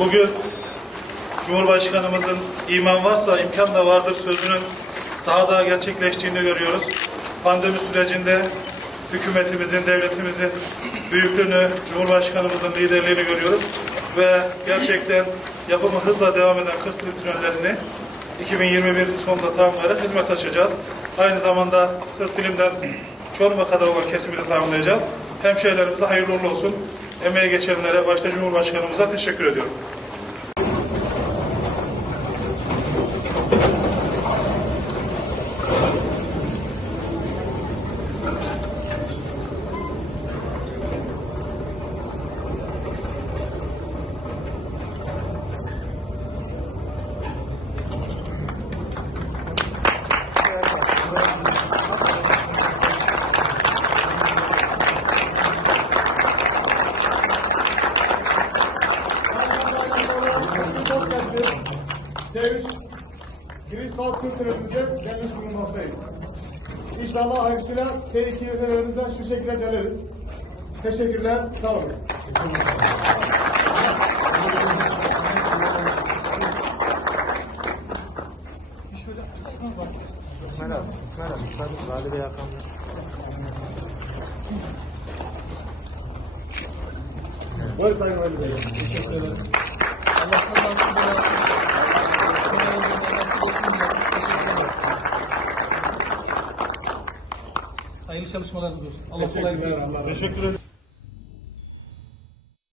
Bugün Cumhurbaşkanımızın iman varsa imkan da vardır sözünün sahada gerçekleştiğini görüyoruz. Pandemi sürecinde hükümetimizin, devletimizin büyüklüğünü, Cumhurbaşkanımızın liderliğini görüyoruz. Ve gerçekten yapımı hızla devam eden 40 yıl tünellerini 2021 sonunda tamamlayarak hizmet açacağız. Aynı zamanda 40 dilimden Çorum'a kadar olan kesimini tamamlayacağız. Hemşehrilerimize hayırlı olsun. Emeğe geçenlere, başta Cumhurbaşkanımıza teşekkür ediyorum. T3 giriş sağlık kültürümüze gelmiş bulunmaktayız. İnşallah hayırlısıyla T2 ürünlerimizden şu şekilde deneriz. Teşekkürler, sağ olun. İsmail abi, İsmail abi, İsmail abi, Vali Bey Hakan Bey. Buyurun Sayın Vali Bey. Teşekkür ederim. Allah'tan nasip olan Teşekkür ederim. Hayırlı çalışmalarınız olsun. Allah kolaylık versin. Teşekkür ederim.